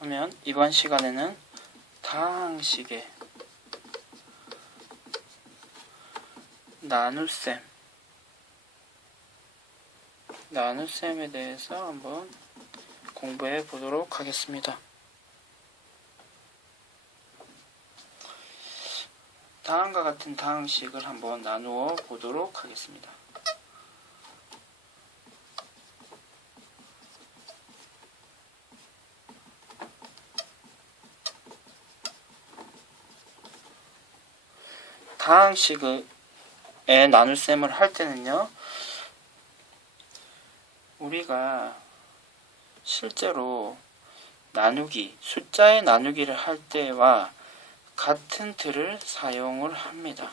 그러면 이번 시간에는 다항식의 나눗셈에 대해서 한번 공부해 보도록 하겠습니다. 다음과 같은 다항식을 한번 나누어 보도록 하겠습니다. 다항식의 나눗셈을 할 때는요, 우리가 실제로 숫자의 나누기를 할 때와 같은 틀을 사용을 합니다.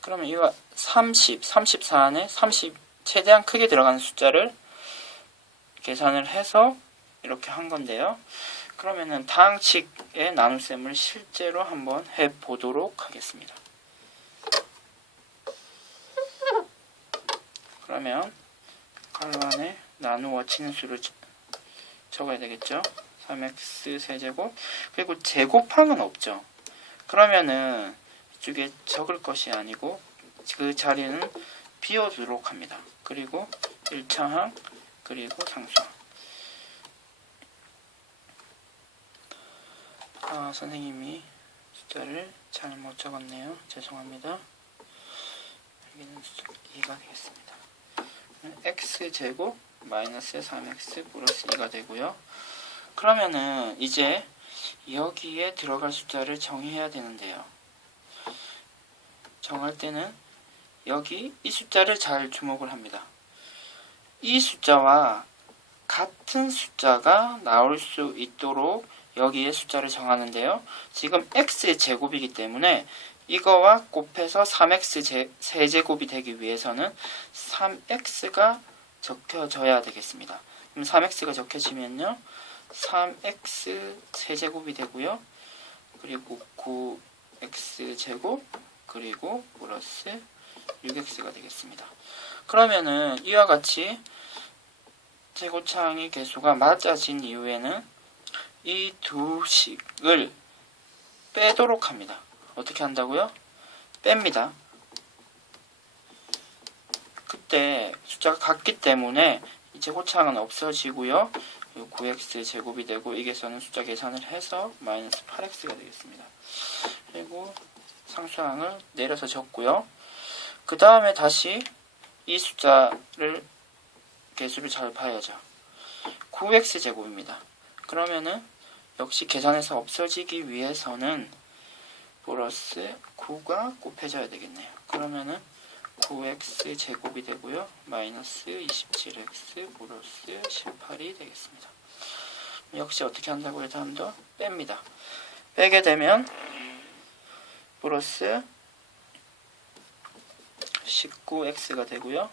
그러면 이거 34 안에 30 최대한 크게 들어가는 숫자를 계산을 해서 이렇게 한 건데요. 그러면은 다항식의 나눗셈을 실제로 한번 해보도록 하겠습니다. 그러면 가로 안에 나누어 치는 수를 적어야 되겠죠. 3x 세제곱. 그리고 제곱항은 없죠. 그러면은 이쪽에 적을 것이 아니고 그 자리는 비워두도록 합니다. 그리고 1차항 그리고 상수항. 선생님이 숫자를 잘못 적었네요. 죄송합니다. 여기는 2가 되겠습니다. x제곱 마이너스 3x 플러스 2가 되고요. 그러면은 이제 여기에 들어갈 숫자를 정의해야 되는데요. 정할 때는 여기 이 숫자를 잘 주목을 합니다. 이 숫자와 같은 숫자가 나올 수 있도록 여기에 숫자를 정하는데요. 지금 x의 제곱이기 때문에 이거와 곱해서 3x 세제곱이 되기 위해서는 3x가 적혀져야 되겠습니다. 그럼 3x가 적혀지면요, 3x 세제곱이 되고요. 그리고 9x 제곱 그리고 플러스 6x가 되겠습니다. 그러면은 이와 같이 제곱차항의 개수가 맞아진 이후에는 이 두 식을 빼도록 합니다. 어떻게 한다고요? 뺍니다. 그때 숫자가 같기 때문에 이 제곱차항은 없어지고요. 9x 제곱이 되고 이게서는 숫자 계산을 해서 마이너스 8x가 되겠습니다. 그리고 상수항을 내려서 적고요. 그 다음에 다시 이 숫자를 개수를 잘 봐야죠. 9x 제곱입니다. 그러면은 역시 계산해서 없어지기 위해서는 플러스 9가 곱해져야 되겠네요. 그러면은 9x 제곱이 되고요. 마이너스 27x 플러스 18이 되겠습니다. 역시 어떻게 한다고요? 다음도 뺍니다. 빼게 되면 플러스 19x가 되고요.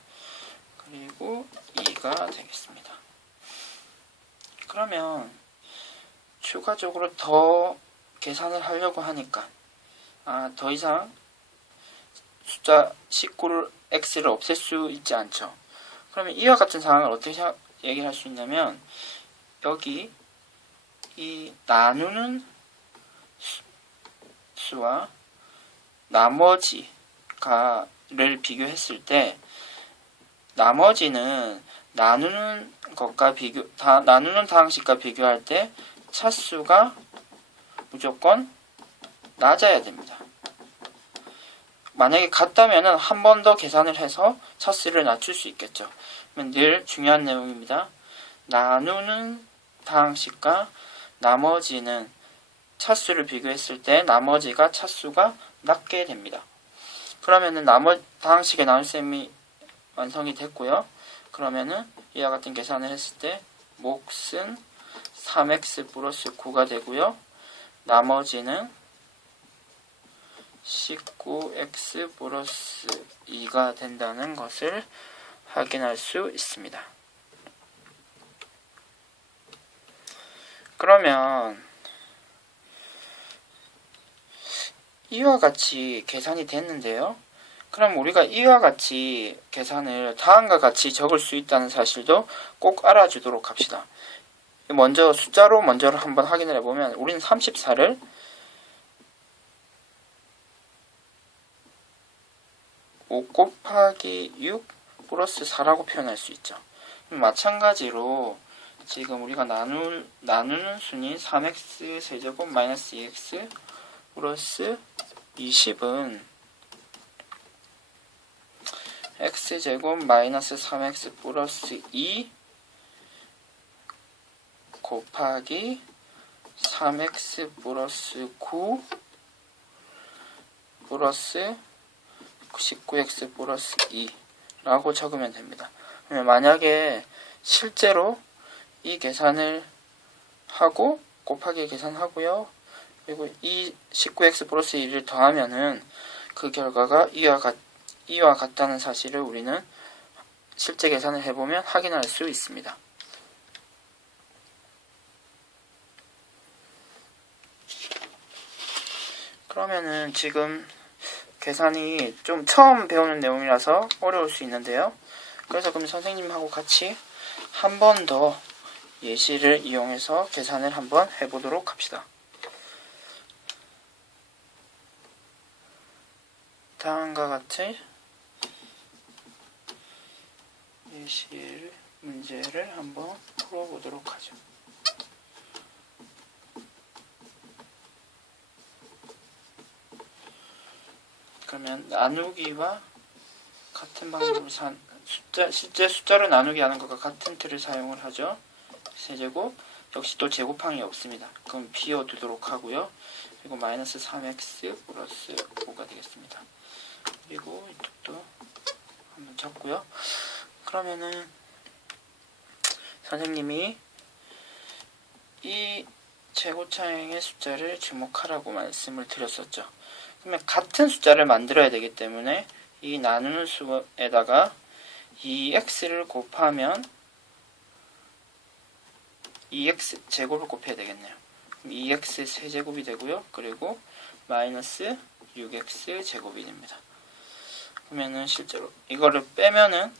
그리고 2가 되겠습니다. 그러면 추가적으로 더 계산을 하려고 하니까 더 이상 숫자 19를 x를 없앨 수 있지 않죠. 그러면 이와 같은 상황을 어떻게 얘기를 할 수 있냐면, 여기 이 나누는 수와 나머지를 비교했을 때 나머지는 나누는 다항식과 비교할 때 차수가 무조건 낮아야 됩니다. 만약에 같다면 한 번 더 계산을 해서 차수를 낮출 수 있겠죠. 그러면 늘 중요한 내용입니다. 나누는 다항식과 나머지는 차수를 비교했을 때 나머지가 차수가 낮게 됩니다. 그러면은 다항식의 나눗셈이 완성이 됐고요. 그러면은 이와 같은 계산을 했을 때 몫은 3x 플러스 9가 되고요. 나머지는 19x 플러스 2가 된다는 것을 확인할 수 있습니다. 그러면 이와 같이 계산이 됐는데요. 그럼 우리가 이와 같이 계산을 다음과 같이 적을 수 있다는 사실도 꼭 알아주도록 합시다. 먼저 숫자로 먼저를 한번 확인을 해보면 우리는 34를 5 곱하기 6 플러스 4라고 표현할 수 있죠. 마찬가지로 지금 우리가 나누는 수인 3x 세제곱 마이너스 2x 플러스 20은 x제곱 마이너스 3x 플러스 2 곱하기 3x 플러스 9 플러스 19x 플러스 2라고 적으면 됩니다. 그러면 만약에 실제로 이 계산을 하고 곱하기 계산하고요. 그리고 이 19x 플러스 2를 더하면은 그 결과가 이와 같다는 사실을 우리는 실제 계산을 해보면 확인할 수 있습니다. 그러면은 지금 계산이 좀 처음 배우는 내용이라서 어려울 수 있는데요. 그래서 그럼 선생님하고 같이 한 번 더 예시를 이용해서 계산을 한번 해보도록 합시다. 다음과 같은 예시 문제를 한번 풀어보도록 하죠. 그러면 나누기와 같은 방법을 실제 숫자를 나누기 하는 것과 같은 틀을 사용을 하죠. 세제곱 역시 또 제곱항이 없습니다. 그럼 비워두도록 하고요. 그리고 마이너스 3x 플러스 5가 되겠습니다. 그리고 이쪽도 한번 적고요. 그러면은 선생님이 이 제곱창의 숫자를 주목하라고 말씀을 드렸었죠. 그러면 같은 숫자를 만들어야 되기 때문에 이 나누는 수에다가 2x를 곱하면 2x 제곱을 곱해야 되겠네요. 그럼 2x 세제곱이 되고요. 그리고 마이너스 6x 제곱이 됩니다. 그러면은 실제로 이거를 빼면은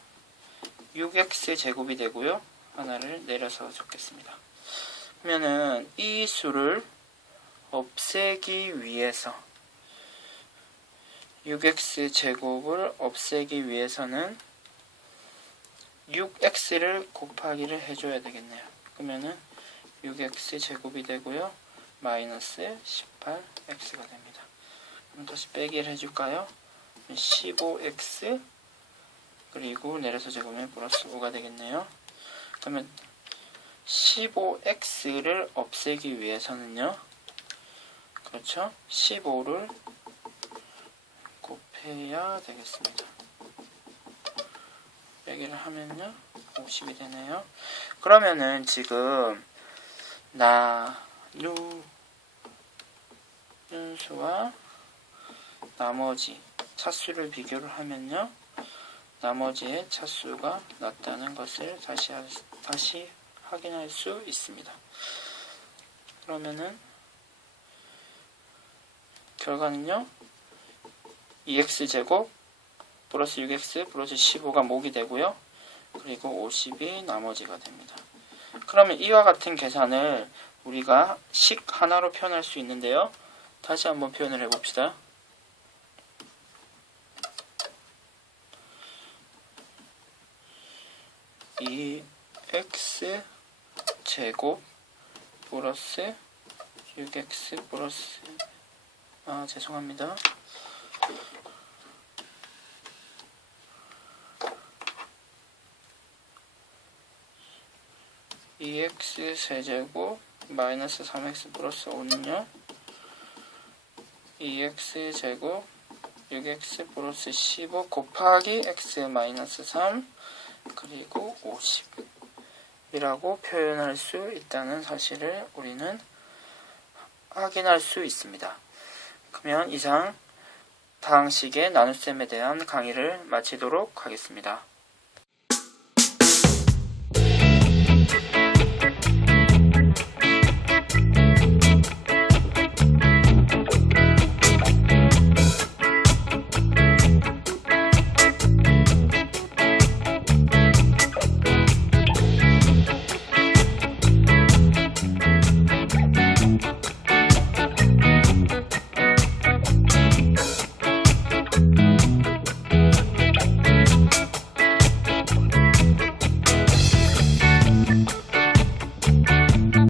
6x 제곱이 되고요. 하나를 내려서 적겠습니다. 그러면은 이 수를 없애기 위해서 6x 제곱을 없애기 위해서는 6x를 곱하기를 해줘야 되겠네요. 그러면은 6x 제곱이 되고요. 마이너스 18x가 됩니다. 그럼 다시 빼기를 해줄까요? 15x 그리고 내려서 제곱하면 플러스 5가 되겠네요. 그러면 15x를 없애기 위해서는요. 그렇죠? 15를 곱해야 되겠습니다. 빼기를 하면요. 50이 되네요. 그러면은 지금 나누는 수와 나머지 차수를 비교를 하면요. 나머지의 차수가 낮다는 것을 다시 확인할 수 있습니다. 그러면은 결과는요. 2x제곱 플러스 6x 플러스 15가 목이 되고요. 그리고 50이 나머지가 됩니다. 그러면 이와 같은 계산을 우리가 식 하나로 표현할 수 있는데요. 다시 한번 표현을 해봅시다. 2x 제곱 플러스 6x 플러스 죄송합니다. 2x 세제곱 마이너스 3x 플러스 5는요. 2x 제곱 6x 플러스 15 곱하기 x 마이너스 3 그리고 50이라고 표현할 수 있다는 사실을 우리는 확인할 수 있습니다. 그러면 이상 다항식의 나눗셈에 대한 강의를 마치도록 하겠습니다.